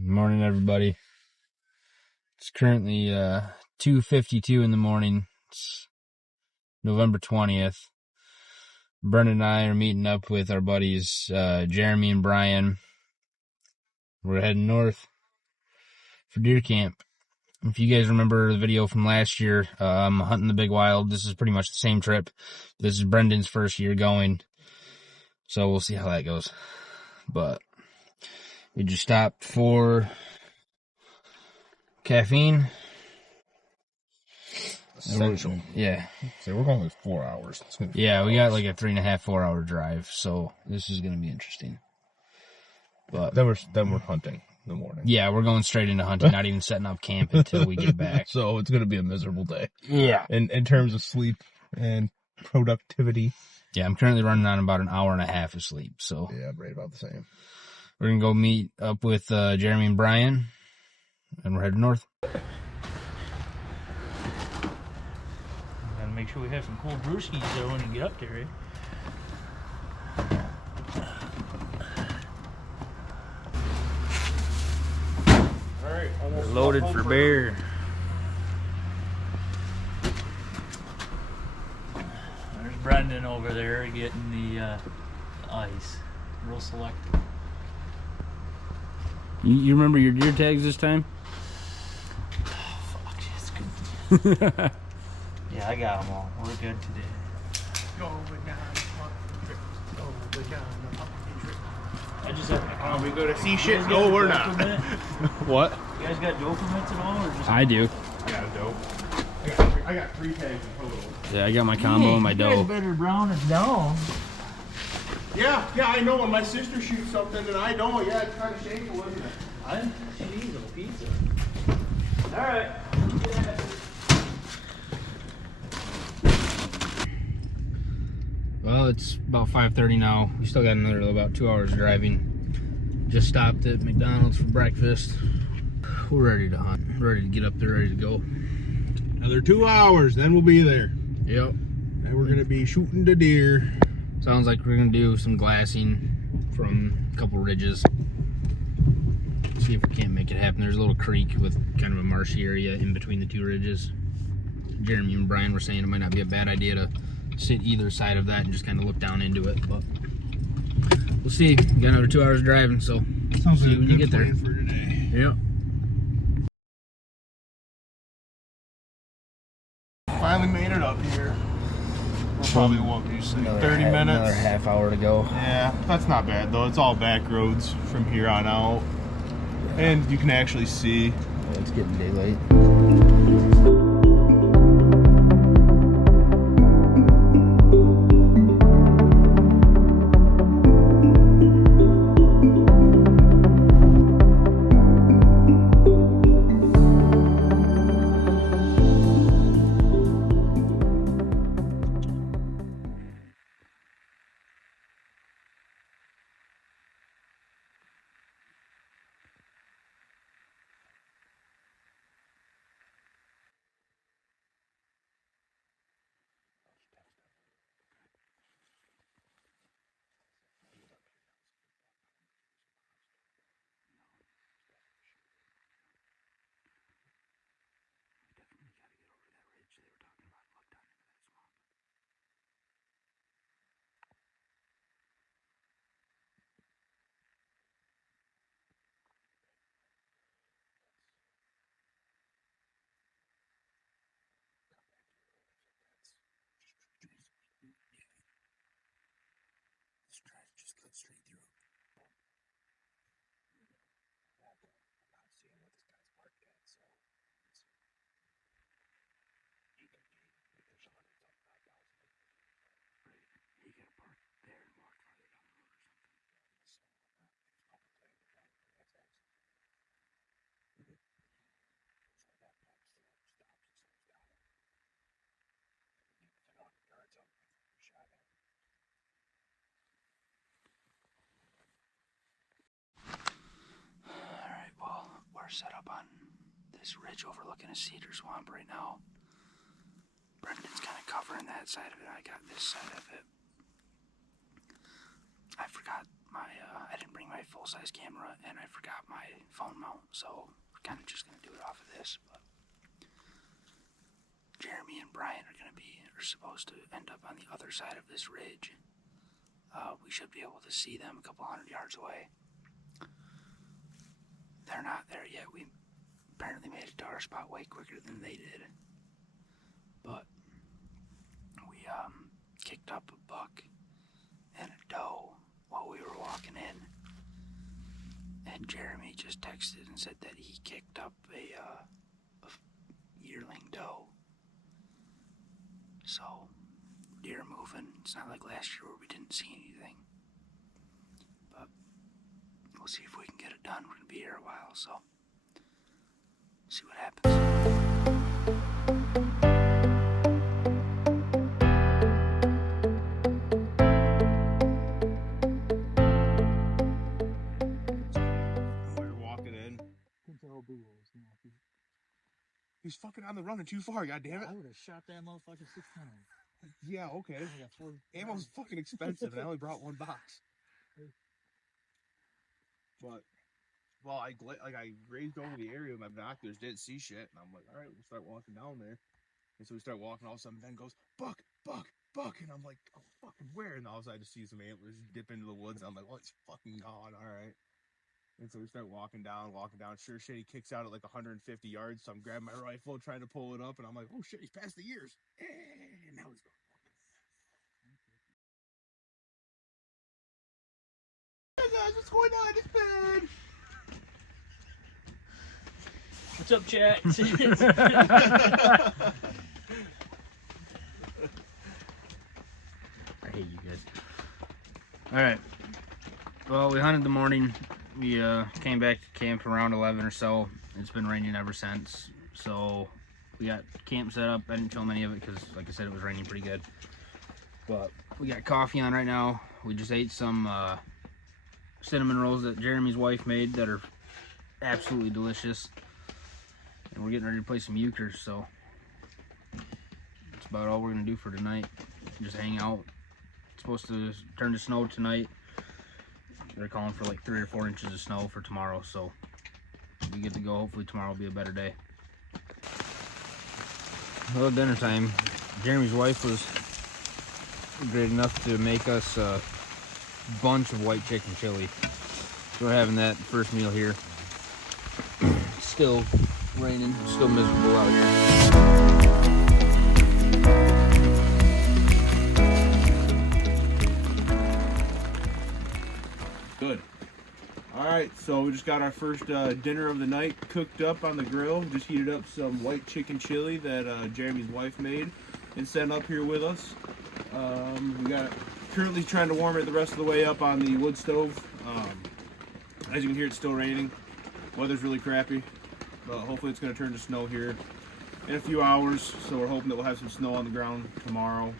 Morning, everybody. It's currently 2:52 in the morning. It's November 20th. Brendan and I are meeting up with our buddies Jeremy and Bryan. We're heading north for deer camp. If you guys remember the video from last year, hunting the big wild, this is pretty much the same trip. This is Brendan's first year going, so we'll see how that goes. But we just stopped for caffeine. Essential. Yeah. So we're going like 4 hours. Yeah, we got like a 3.5, 4 hour drive, so this is gonna be interesting. But then we're hunting in the morning. Yeah, we're going straight into hunting, not even setting up camp until we get back. So it's gonna be a miserable day. Yeah. In terms of sleep and productivity. Yeah, I'm currently running on about an hour and a half of sleep, so yeah, I'm right about the same. We're gonna go meet up with Jeremy and Bryan, and we're headed north. Gotta make sure we have some cold brewskis though when you get up there, eh? Alright, almost Loaded for bear. There's Brendan over there getting the ice. Real selective. You remember your deer tags this time? Oh, fuck, it's good. Yeah, I got them all. We're good today. Go down the fucking trip. Go down the fucking trip. I just have we go to see shit? No, we're not. What? You guys got doe permits at all, or just? I do. I got a dope. I got 3 tags in total. Yeah, I got my combo and my You doe. guys better brown it down. Yeah, I know. When my sister shoots something and I don't, yeah, it's kind of shameful, isn't it? She's a pizza. All right. Yeah. Well, it's about 5:30 now. We still got another about 2 hours driving. Just stopped at McDonald's for breakfast. We're ready to hunt. Ready to get up there, ready to go. Another 2 hours, then we'll be there. Yep. And we're gonna be shooting the deer. Sounds like we're gonna do some glassing from a couple ridges. See if we can't make it happen. There's a little creek with kind of a marshy area in between the 2 ridges. Jeremy and Bryan were saying it might not be a bad idea to sit either side of that and just kind of look down into it, but we'll see. We got another 2 hours driving, so Sounds see like a when you good get there. plan for today. Yep. Finally made it up here. We're probably, what would you say, 30 minutes? Another half hour to go. Yeah, that's not bad though. It's all back roads from here on out. And you can actually see. Yeah, it's getting daylight. Just cut straight through. I'm not seeing what this guy's parked at, so he could be, there's hundreds of thousands. Right. He could have parked there and walked farther down the road or something. So it's probably that's actually. So that pump still stops and slows down. Within 100 yards up, shot at. Alright, well, we're set up on this ridge overlooking a cedar swamp right now. Brendan's kind of covering that side of it. I got this side of it. I forgot my, I didn't bring my full-size camera, and I forgot my phone mount. so we're kind of just going to do it off of this. But Jeremy and Bryan are supposed to end up on the other side of this ridge. We should be able to see them a couple hundred yards away. They're not there yet. We apparently made it to our spot way quicker than they did. But we kicked up a buck and a doe while we were walking in. And Jeremy just texted and said that he kicked up a yearling doe. So, deer moving. It's not like last year where we didn't see anything. But we'll see if we can get it done. We're going to be here a while, so see what happens. He's fucking on the run and too far, goddammit. I would have shot that motherfucker 6 times. Yeah, okay. Ammo's fucking expensive, and I only brought 1 box. But, well, I grazed over the area with my binoculars, didn't see shit, and I'm like, all right, we'll start walking down there. And so we start walking, all of a sudden Ben goes, buck, buck, buck, and I'm like, oh, fucking where? And all of a sudden I just see some antlers dip into the woods, and I'm like, well, it's fucking gone, all right. And so we start walking down. Sure shit, he kicks out at like 150 yards. So I'm grabbing my rifle, trying to pull it up, and I'm like, oh shit, he's past the ears. And now he's gone. Hey guys, what's going on? It's Ben. What's up, chat? I hate you guys. Alright. Well, we hunted the morning. We came back to camp around 11 or so. It's been raining ever since. So we got camp set up. I didn't film any of it because, like I said, it was raining pretty good. But we got coffee on right now. We just ate some cinnamon rolls that Jeremy's wife made that are absolutely delicious. And we're getting ready to play some euchre, so that's about all we're going to do for tonight. Just hang out. It's supposed to turn to snow tonight. They're calling for like 3 or 4 inches of snow for tomorrow, so we get to go. Hopefully tomorrow will be a better day. Well, dinner time. Jeremy's wife was great enough to make us a bunch of white chicken chili. So we're having that first meal here. Still raining, still miserable out here. Good. Alright, so we just got our first dinner of the night cooked up on the grill. Just heated up some white chicken chili that Jeremy's wife made and sent up here with us. We got currently trying to warm it the rest of the way up on the wood stove. As you can hear, it's still raining. Weather's really crappy, but hopefully it's going to turn to snow here in a few hours. So we're hoping that we'll have some snow on the ground tomorrow.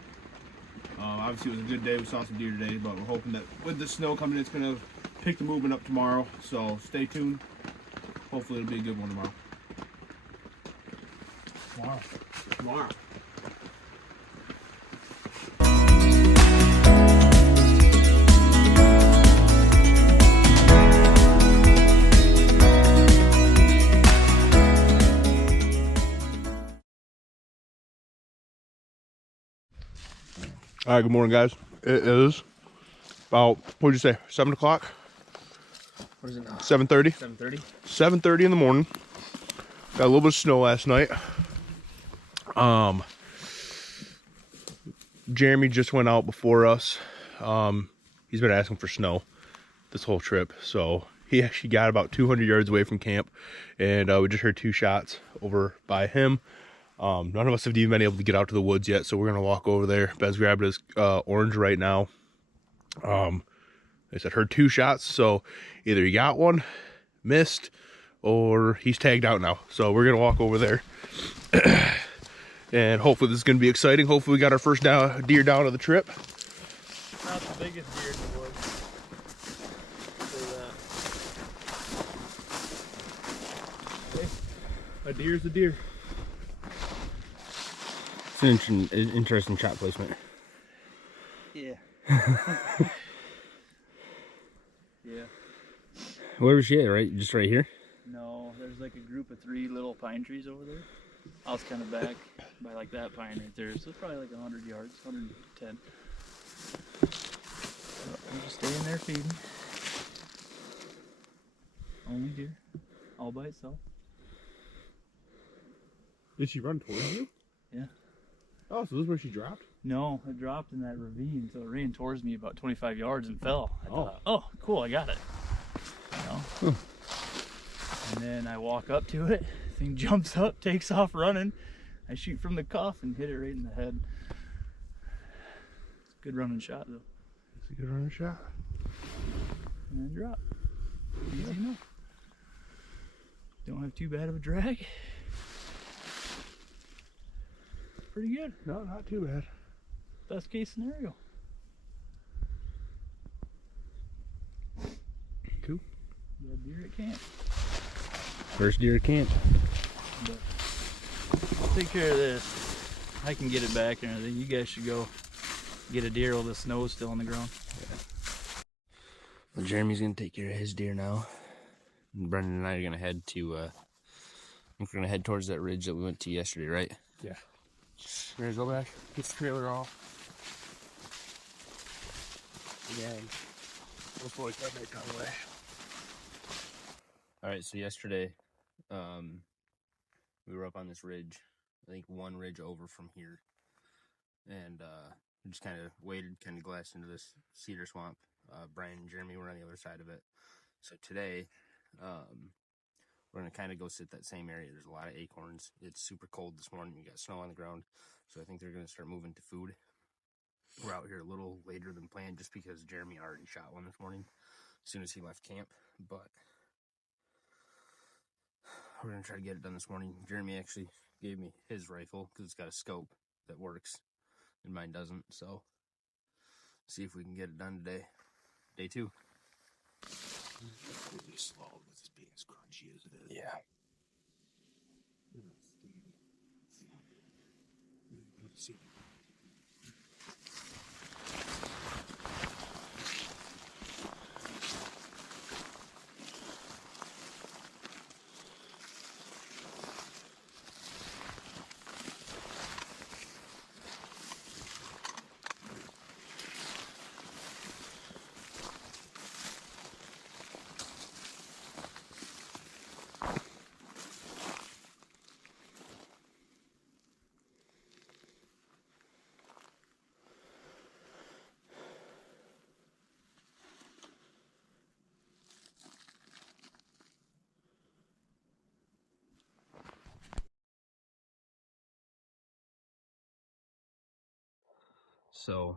Obviously it was a good day. We saw some deer today, but we're hoping that with the snow coming, it's going to pick the movement up tomorrow. So stay tuned. Hopefully it'll be a good one tomorrow. Tomorrow. All right, good morning, guys. It is about, what'd you say, 7 o'clock? What is it now? 7:30? 7:30? 7:30 in the morning. Got a little bit of snow last night. Jeremy just went out before us. He's been asking for snow this whole trip. So he actually got about 200 yards away from camp. And we just heard 2 shots over by him. None of us have even been able to get out to the woods yet, so we're gonna walk over there. Ben's grabbing his orange right now. I said heard 2 shots, so either he got one, missed, or he's tagged out now. So we're gonna walk over there, and hopefully this is gonna be exciting. Hopefully we got our first deer down of the trip. Not the biggest deer in the woods. Say that. A deer's a deer. It's an interesting shot placement. Yeah. Yeah. Where was she at, right? Just right here? No. like a group of 3 little pine trees over there. I was kind of back by like that pine right there, so it's probably like 100 yards, 110. I'm just staying there feeding. Only deer, all by itself. Did she run towards you? Yeah. Oh, so this is where she dropped? No, it dropped in that ravine, so it ran towards me about 25 yards and fell. I thought, oh, cool, I got it. You know? And then I walk up to it, thing jumps up, takes off running. I shoot from the cuff and hit it right in the head. Good running shot, though. It's a good running shot. And then drop. Easy enough. Don't have too bad of a drag. Pretty good. No, not too bad. Best case scenario. Cool. Got deer at camp. First deer at camp. But I'll take care of this. I can get it back and everything. You guys should go get a deer while the snow's still on the ground. Yeah. Well, Jeremy's gonna take care of his deer now. And Brendan and I are gonna head to I think we're gonna head towards that ridge that we went to yesterday, right? Yeah. We're gonna go back, get the trailer off. Again. Before we start making our way. Alright, so yesterday, we were up on this ridge, I think one ridge over from here. And we just kind of waded, kind of glassed into this cedar swamp. Brian and Jeremy were on the other side of it. So today, we're going to kind of go sit that same area. There's a lot of acorns. It's super cold this morning. We got snow on the ground. So I think they're going to start moving to food. We're out here a little later than planned just because Jeremy already shot one this morning as soon as he left camp. But we're going to try to get it done this morning. Jeremy actually gave me his rifle because it's got a scope that works and mine doesn't. So see if we can get it done today. Day 2. It's really slow because it's being as crunchy as it is. Yeah. See. So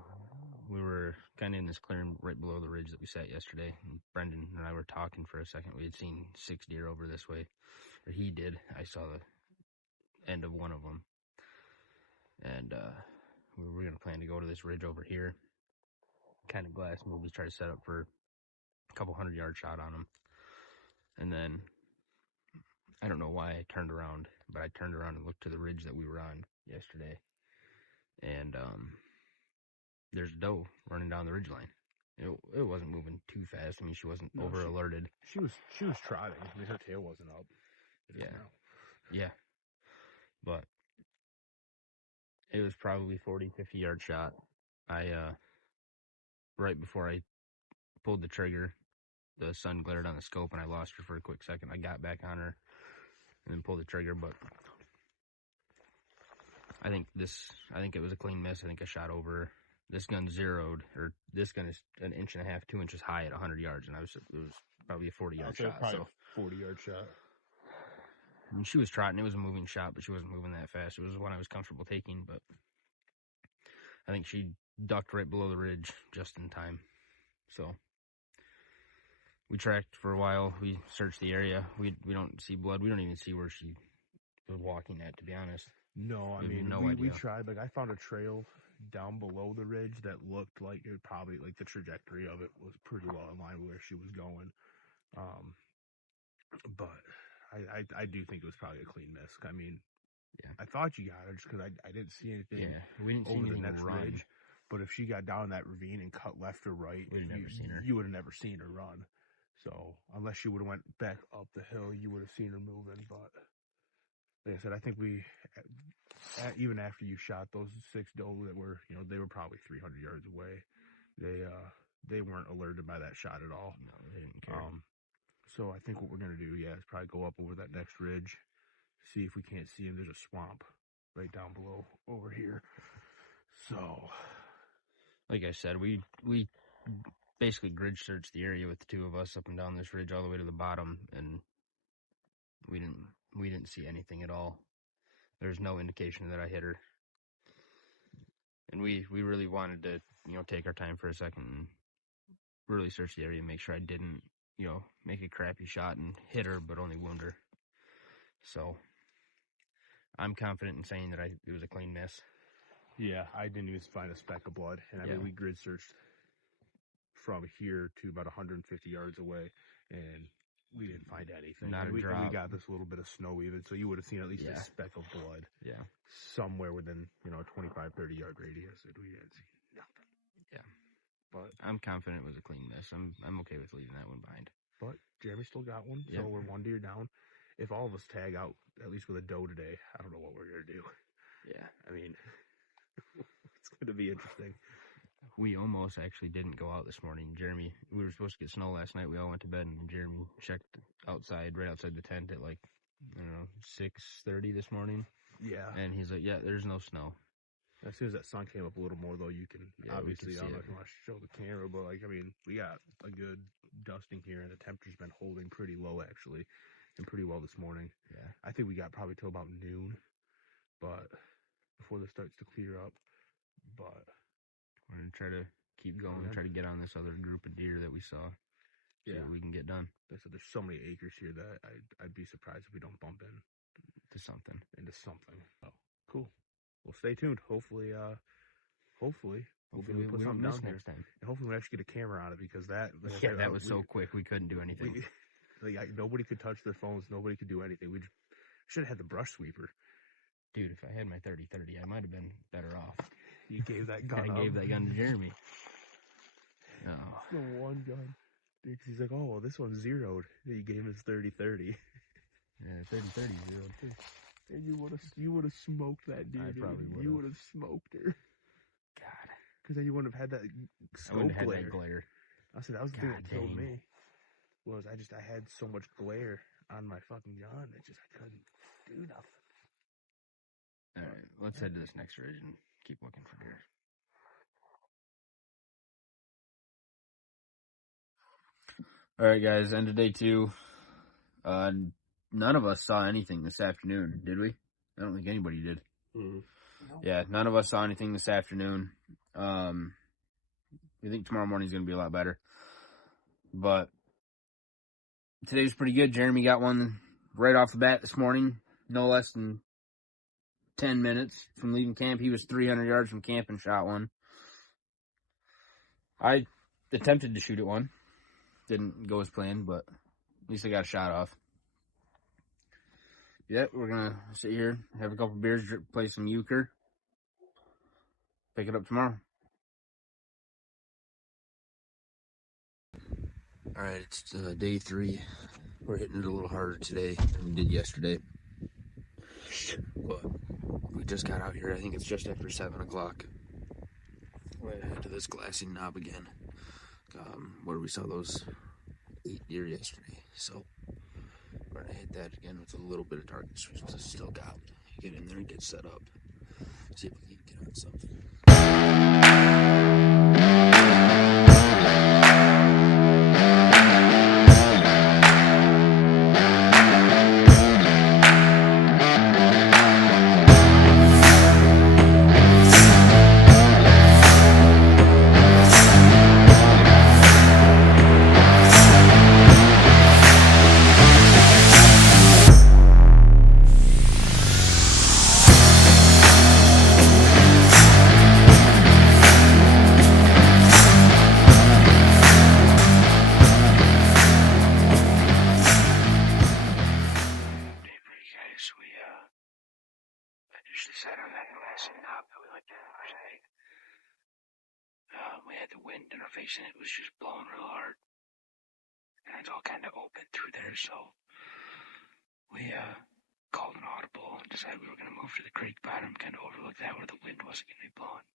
we were kind of in this clearing right below the ridge that we sat yesterday, and Brendan and I were talking for a second. We had seen 6 deer over this way, or he did. I saw the end of one of them, and we were going to plan to go to this ridge over here, kind of glass move to try to set up for a couple 100-yard shot on them. And then I don't know why I turned around, but I turned around and looked to the ridge that we were on yesterday, and there's a doe running down the ridge line. It wasn't moving too fast. I mean, she wasn't over alerted. She was trotting. I mean, her tail wasn't up. Yeah. But it was probably 40, 50-yard shot. Right before I pulled the trigger, the sun glared on the scope and I lost her for a quick second. I got back on her and then pulled the trigger, but I think it was a clean miss. I think I shot over her. This gun zeroed, or this gun is 1.5 inches, 2 inches high at 100 yards, and it was probably a 40-yard shot. Probably a 40-yard shot. I mean, she was trotting. It was a moving shot, but she wasn't moving that fast. It was one I was comfortable taking, but I think she ducked right below the ridge just in time. So we tracked for a while. We searched the area. We don't see blood. We don't even see where she was walking at, to be honest. No, I mean, we tried. Like, I found a trail down below the ridge that looked like it probably, like, the trajectory of it was pretty well in line with where she was going. But I do think it was probably a clean miss. I mean, yeah, I thought you got her just because I didn't see anything. Yeah, we didn't see over anything the next run. ridge. But if she got down that ravine and cut left or right, we'd have never seen her. You would have never seen her run. So unless she would have went back up the hill, you would have seen her moving. But like I said, I think even after you shot those 6 doe that were, they were probably 300 yards away. They weren't alerted by that shot at all. No, they didn't care. So I think what we're gonna do, is probably go up over that next ridge, see if we can't see him. There's a swamp right down below over here. So, like I said, we basically grid searched the area with the two of us up and down this ridge all the way to the bottom, and we didn't see anything at all. There's no indication that I hit her, and we really wanted to take our time for a second and really search the area and make sure I didn't make a crappy shot and hit her but only wound her. So I'm confident in saying that it was a clean miss. yeah, I didn't even find a speck of blood, and I mean we grid searched from here to about 150 yards away, and we didn't find anything. Not a we drop. got this little bit of snow even, so you would have seen at least Yeah. a speck of blood. Yeah. Somewhere within, a 25, 30 yard radius, and we didn't see nothing. Yeah. But I'm confident it was a clean miss. I'm okay with leaving that one behind. But Jeremy still got one, Yep. so we're 1 deer down. If all of us tag out, at least with a doe today, I don't know what we're going to do. Yeah. I mean, it's going to be interesting. We almost actually didn't go out this morning. Jeremy, we were supposed to get snow last night. We all went to bed, and Jeremy checked outside, right outside the tent at 6:30 this morning. Yeah. And he's like, yeah, there's no snow. As soon as that sun came up a little more, though, you can obviously, we I can don't know see if you want to show the camera, but we got a good dusting here, and the temperature's been holding pretty low, actually, and pretty well this morning. Yeah. I think we got probably till about noon, but before this starts to clear up. But We're going to try to keep going, Yeah. try to get on this other group of deer that we saw. See what we can get done. Like I said, there's so many acres here that I'd be surprised if we don't bump To something. into something. Oh, cool. Well, stay tuned. Hopefully we'll be able to put we don't something miss down here. next time. And hopefully we actually get a camera on it, because that That was so quick we couldn't do anything. Nobody could touch their phones. Nobody could do anything. We should have had the brush sweeper. Dude, if I had my 30-30, I might have been better off. You gave that gun I up. gave that gun to Jeremy. Oh. The one gun. Dude, he's like, oh, well, this one's zeroed. You gave him his 30-30. Yeah, 30-30 zero too. And you would have smoked that deer. I dude. probably would've. You would have smoked her. God. Because then you wouldn't have had that I scope wouldn't have glare. had that glare. I said that was the thing God that killed dang. me. I had so much glare on my fucking gun that I couldn't do nothing. All right, let's head to this next ridge and keep looking for deer. All right, guys, end of day 2. None of us saw anything this afternoon, did we? I don't think anybody did. Mm-hmm. Yeah, none of us saw anything this afternoon. We think tomorrow morning's going to be a lot better. But today's pretty good. Jeremy got one right off the bat this morning, no less than 10 minutes from leaving camp. He was 300 yards from camp and shot one. I attempted to shoot at one. Didn't go as planned, but at least I got a shot off. Yeah, we're going to sit here, have a couple beers, play some euchre. Pick it up tomorrow. All right, it's day 3. We're hitting it a little harder today than we did yesterday. But we just got out here. I think it's just after 7 o'clock. We're going to head to this glassing knob again, where we saw those 8 deer yesterday. So we're going to hit that again with a little bit of darkness we still got. Get in there and get set up. See if we can get on something. We had the wind in our face and it was just blowing real hard. and it's all kind of open through there, so we called an audible and decided we were going to move to the creek bottom, kind of overlook that where the wind wasn't going to be blowing.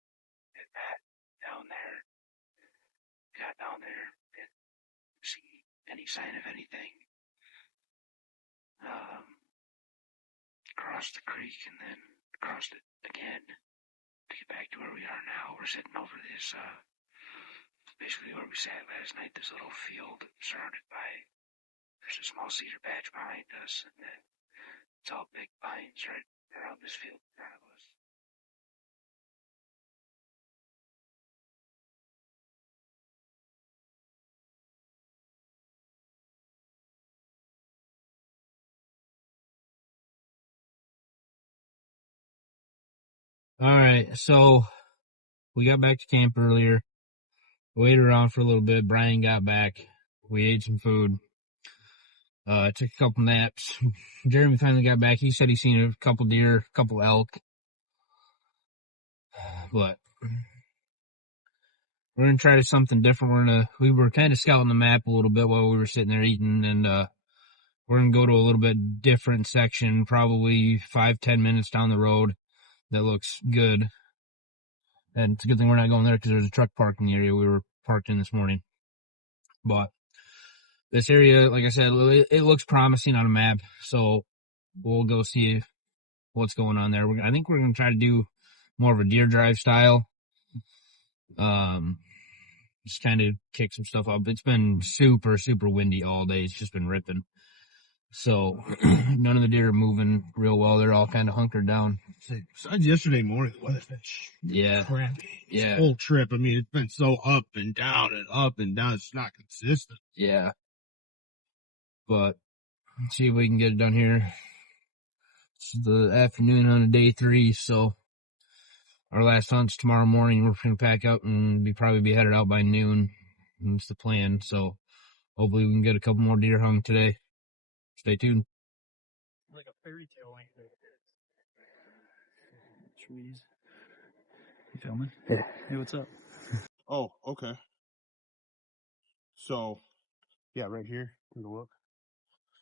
And Matt down there, got down there and see any sign of anything. Crossed the creek and then crossed it again to get back to where we are now. We're sitting over this, basically where we sat last night, this little field surrounded by, there's a small cedar patch behind us, and then it's all big pines right around this field in front of us. All right, so we got back to camp earlier. Waited around for a little bit. Brian got back. We ate some food. Took a couple naps. Jeremy finally got back. He said he seen a couple deer, a couple elk. But we're gonna try something different. We were kind of scouting the map a little bit while we were sitting there eating, and we're gonna go to a little bit different section, probably 5-10 minutes down the road. That looks good. And it's a good thing we're not going there because there's a truck parked in the area we were parked in this morning. But this area, like I said, it looks promising on a map. So we'll go see what's going on there. I think we're going to try to do more of a deer drive style. Just kind of kick some stuff up. It's been super, super windy all day. It's just been ripping. So none of the deer are moving real well. They're all kind of hunkered down. Besides yesterday morning, the weather's been crappy. Yeah. This whole trip, I mean, it's been so up and down and up and down. It's not consistent. Yeah. But let's see if we can get it done here. It's the afternoon on day 3, so our last hunt's tomorrow morning. We're going to pack up and probably be headed out by noon. That's the plan. So hopefully we can get a couple more deer hung today. Stay tuned. Like a fairy tale ain't there. Trees. You filming? Yeah. Hey, what's up? Oh, okay. So, yeah, right here. Take a look.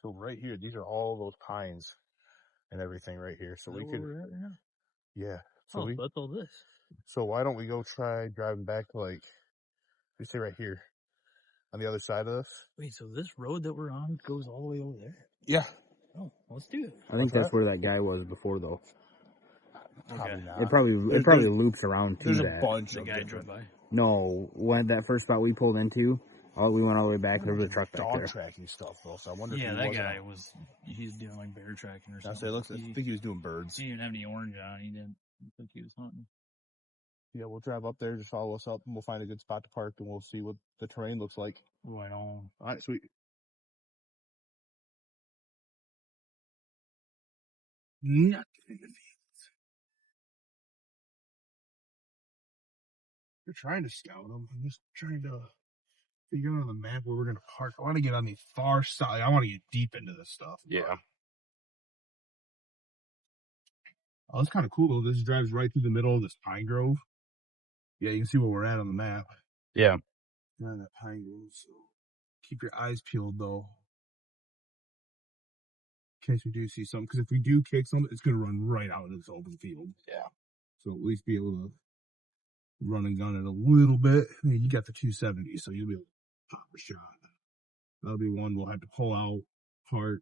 So right here, these are all those pines and everything right here. So we could, Where we're at right now? yeah. So that's all this. So why don't we go try driving back to like, we say right here, on the other side of this? Wait, so this road that we're on goes all the way over there? Yeah. Oh, let's do it. I think that's where that guy was before, though. Probably not. It probably loops around to There's that. a bunch The of guy different drove by. No, when that first spot we pulled into, we went all the way back. There was a truck back dog there. tracking stuff though. So I wonder. Yeah, if that guy he's doing like bear tracking or I something. think he was doing birds. He didn't have any orange on. He didn't look like he was hunting. Yeah, we'll drive up there. Just follow us up, and we'll find a good spot to park, and we'll see what the terrain looks like. Right on. All right, sweet. Nothing in the fields. We're trying to scout them. I'm just trying to figure out on the map where we're gonna park. I want to get on the far side. I want to get deep into this stuff. Yeah. Oh, it's kind of cool though. This drives right through the middle of this pine grove. Yeah, you can see where we're at on the map. Yeah. Yeah, that pine grove. So keep your eyes peeled though, in case we do see something. Because if we do kick something, it's gonna run right out of this open field. Yeah. So at least be able to run and gun it a little bit. I mean, you got the 270, so you'll be able to pop a shot. That'll be one we'll have to pull out, park,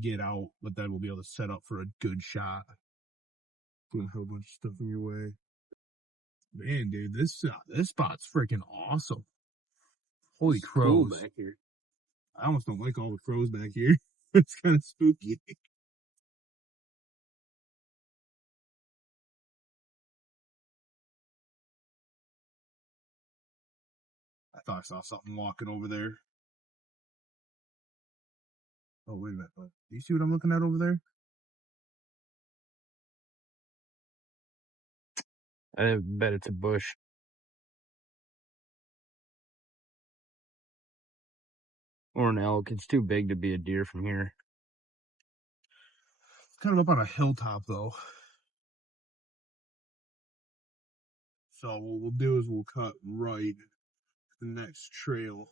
get out, but then we'll be able to set up for a good shot. Put a whole bunch of stuff in your way. Man, dude, this spot's freaking awesome. Holy crows. Cool back here. I almost don't like all the crows back here. It's kind of spooky. I thought I saw something walking over there. Oh, wait a minute. Do you see what I'm looking at over there? I bet it's a bush. Or an elk. It's too big to be a deer from here. It's kind of up on a hilltop, though. So what we'll do is we'll cut right to the next trail.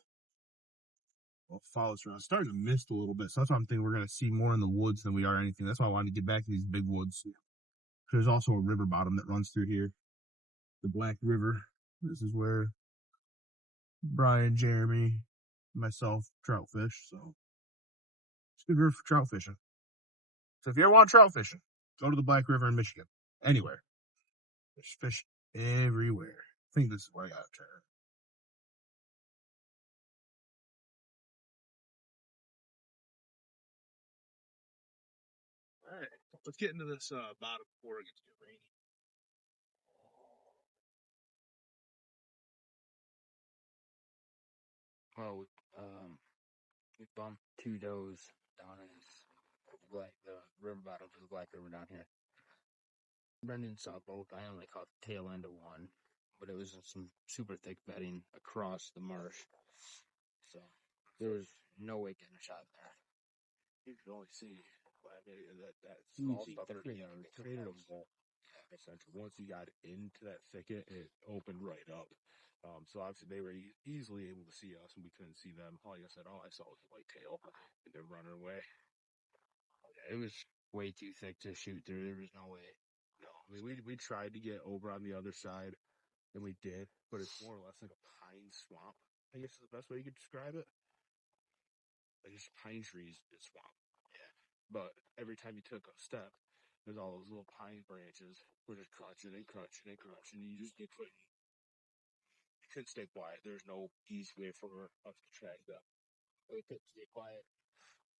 Well, follow us around. It's starting to mist a little bit, so that's why I'm thinking we're going to see more in the woods than we are anything. That's why I wanted to get back to these big woods. There's also a river bottom that runs through here. The Black River. This is where Brian, Jeremy, myself trout fish, so it's a good river for trout fishing. So if you ever want trout fishing, go to the Black River in Michigan. Anywhere. There's fish everywhere. I think this is where I got to turn. All right, let's get into this bottom before it gets too rainy. Well, we bumped 2 does down in the river bottom to the Black River down here. Brendan saw both. I only caught the tail end of one, but it was in some super thick bedding across the marsh. So there was no way getting a shot there. You can only see that small stuff. 30 yards. Created a wall. Essentially, once you got into that thicket, it opened right up. So obviously they were easily able to see us, and we couldn't see them. Like I said, all I saw was a whitetail, and they're running away. It was way too thick to shoot through. There was no way. No, I mean we tried to get over on the other side, and we did, but it's more or less like a pine swamp. I guess is the best way you could describe it. Like just pine trees and swamp. Yeah. But every time you took a step, there's all those little pine branches were just crunching and crunching and crunching. You couldn't stay quiet. There's no easy way for us to track them. We couldn't stay quiet.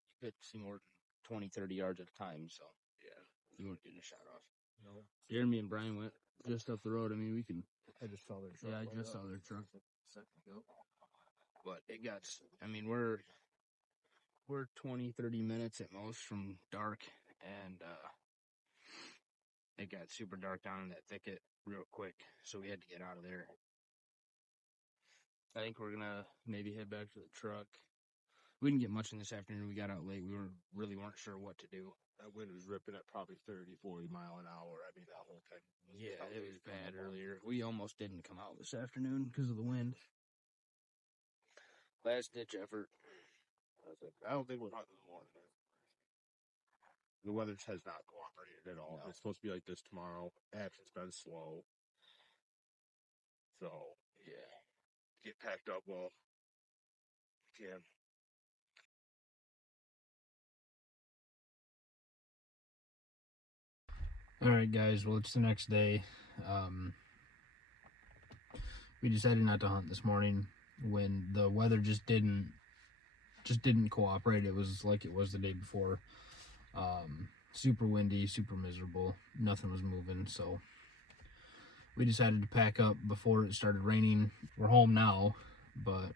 You couldn't see more than 20, 30 yards at a time, so yeah, you weren't getting a shot off. No. Jeremy and Bryan went just up the road. I mean, we can. I just saw their truck. Yeah, I just saw their truck a second ago. But it got, I mean, we're 20, 30 minutes at most from dark, and it got super dark down in that thicket real quick, so we had to get out of there. I think we're gonna maybe head back to the truck. We didn't get much in this afternoon. We got out late. We weren't sure what to do. That wind was ripping at probably 30, 40 mile an hour. I mean, that whole thing. Yeah, it was bad earlier. We almost didn't come out this afternoon because of the wind. Last ditch effort. I don't think we're hunting in the morning. The weather has not cooperated at all. No. It's supposed to be like this tomorrow. Action's been slow. So, Yeah. get packed up well. Yeah. All right, guys. Well, it's the next day. We decided not to hunt this morning when the weather just didn't cooperate. It was like it was the day before. Super windy, super miserable. Nothing was moving, so we decided to pack up before it started raining. We're home now, but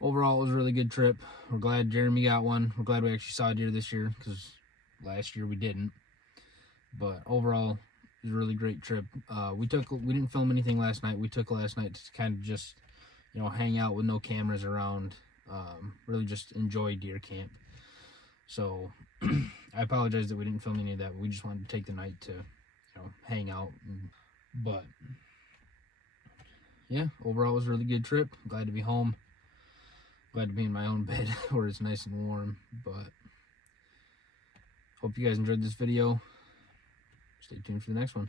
overall, it was a really good trip. We're glad Jeremy got one. We're glad we actually saw a deer this year, because last year we didn't. But overall, it was a really great trip. We didn't film anything last night. We took last night to kind of just, hang out with no cameras around. Really just enjoy deer camp. So I apologize that we didn't film any of that. But we just wanted to take the night to, hang out. But yeah, overall, it was a really good trip. Glad to be home. Glad to be in my own bed where it's nice and warm. But hope you guys enjoyed this video. Stay tuned for the next one.